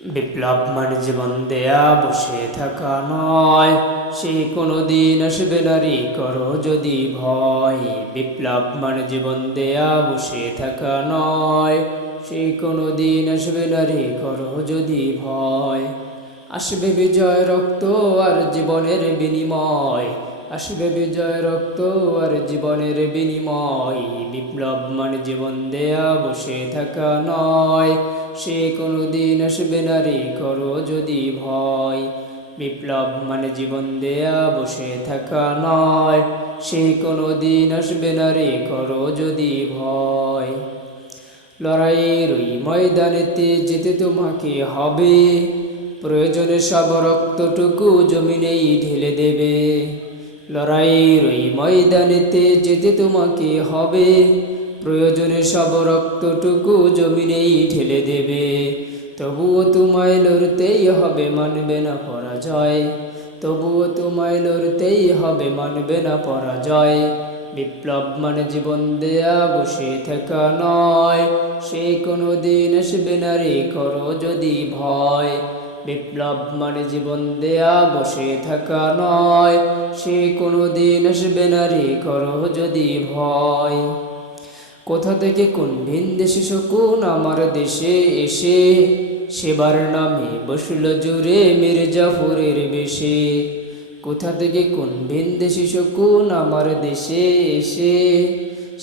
বিপ্লব মানে জীবন দেয়া বসে থাকা নয়, সে কোনো দিন আসবে নারী করো যদি ভয়। বিপ্লব মানে জীবন দেয়া বসে থাকা নয়, সে কোনো দিন আসবে নারী করো যদি ভয়। আসবে বিজয় রক্ত আর জীবনের বিনিময়, আসবে বিজয় রক্ত আর জীবনের বিনিময়। বিপ্লব মানে জীবন দেয়া বসে থাকা নয়, সে কোনো দিন আসবে নারী করো যদি ভয়। বিপ্লব মানে জীবন দেয়া বসে থাকা নয়, সে কোনো দিন আসবে নারী করো যদি ভয়। লড়াইয়ের ওই ময়দানেতে যেতে তোমাকে হবে, প্রয়োজনে সব রক্তটুকু জমিনেই ঢেলে দেবে। লড়াইয়ের ওই ময়দানেতে যেতে তোমাকে হবে, প্রয়োজনে সব রক্তটুকু জমিনেই ঢেলে দেবে। তবুও তোমায় লড়তেই হবে, মানবে না পরাজয়। তবুও তোমায় লড়তেই হবে, মানবে না পরাজয়। বিপ্লব মানে জীবন দেয়া বসে থাকা নয়, সে কোনো দিন আসবে নারী করো যদি ভয়। বিপ্লব মানে জীবন দেয়া বসে থাকা নয়, সে কোনো দিন আসবে নারী করো যদি ভয়। কোথা থেকে কোন ভিন দেশি শকুন আমার দেশে এসে, সেবার নামে বসল জুড়ে মির্জাফরের বেশে। কোথা থেকে কোন ভিন দেশি শকুন আমার দেশে এসে,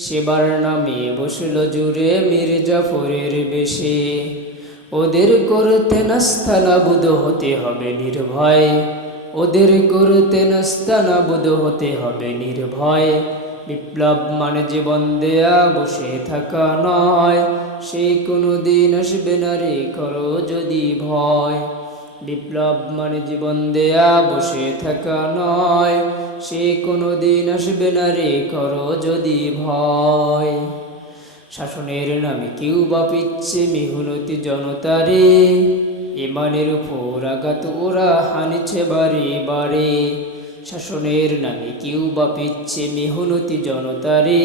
সেবার নামে বসল জুড়ে মির্জাফরের বেশে। ওদের করতে নাস্তানাবুদ হতে হবে নির্ভয়, ওদের করতে নাস্তানাবুদ হতে হবে নির্ভয়। বিপ্লব মানে জীবন দেয়া বসে থাকা নয়, সে কোনো দিন আসবে নারী করো যদি ভয়। বিপ্লব মানে জীবন দেয়া বসে থাকা নয়, সে কোনো দিন আসবে নারী করো যদি ভয়। শাসনের নামে কেউ বা পিচ্ছে মেহনতি জনতারে, ইমানের উপর আঘাত ওরা হানিছে বারে বারে। শাসনের নামে কেউ বা পিচ্ছে মেহনতি জনতারে,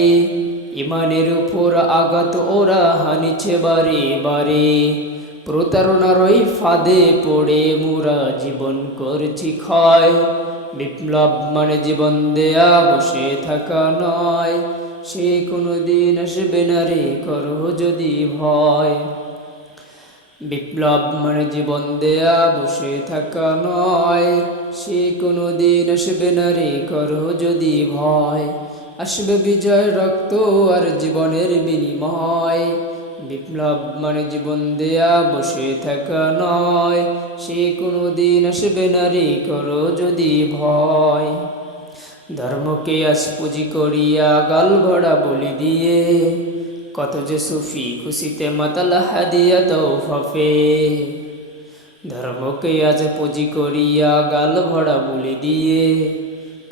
ইমানের উপর আঘাত ওরা হানিছে বারে বারে। প্রতারণার ওই ফাঁদে পড়ে মোরা জীবন করছি ক্ষয়। বিপ্লব মানে জীবন দেয়া বসে থাকা নয়, সে কোনো দিন আসবে নারী করো যদি ভয়। বিপ্লব মানে জীবন দেয়া বসে থাকা নয়, সে কোনো দিন আসবে নারী করো যদি ভয়। আসবে বিজয় রক্ত আর জীবনের বিনিময়। বিপ্লব মানে জীবন দেয়া বসে থাকা নয়, সে কোনো দিন আসবে নারী করো যদি ভয়। ধর্মকে আজ পুঁজি করিয়া গাল ভরা বলি দিয়ে, কত যে সুফি খুশিতে মাতাল হাদিয়া তৌফা পেয়ে। ধর্মকে আজ পুঁজি করিয়া গাল ভরা বলি দিয়ে,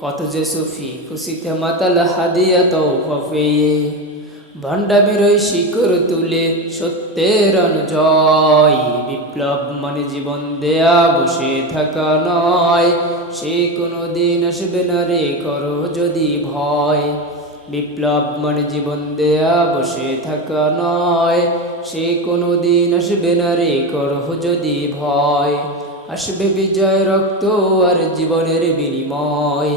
কত যে সুফি খুশিতে মাতাল হাদিয়া তৌফা পেয়ে। ভণ্ডামির ওই শিকড় তুলে সত্যের অনুজয়। বিপ্লব মানে জীবন দেয়া বসে থাকা নয়, সে কোনো দিন আসবে নারী করো যদি ভয়। বিপ্লব মানে জীবন দেয়া বসে থাকা নয়, সে কোনো দিন আসবে নারী করো যদি ভয়। আসবে বিজয় রক্ত আর জীবনের বিনিময়,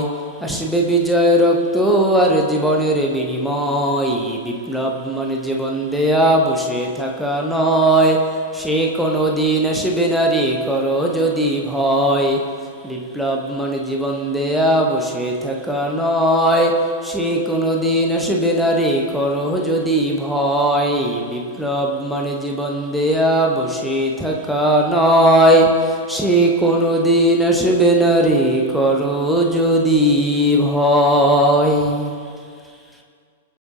আসবে বিজয় রক্ত আর জীবনের বিনিময়। বিপ্লব মানে জীবন দেয়া বসে থাকা নয়, সে কোনো দিন আসবে নারী করো যদি ভয়। বিপ্লব মানে জীবন দেয়া বসে থাকা নয়, সে কোনো দিন আসবে নারী করো যদি ভয়। বিপ্লব মানে জীবন দেয়া বসে থাকা নয়, সে কোনো দিন আসবে নারী করো যদি ভয়।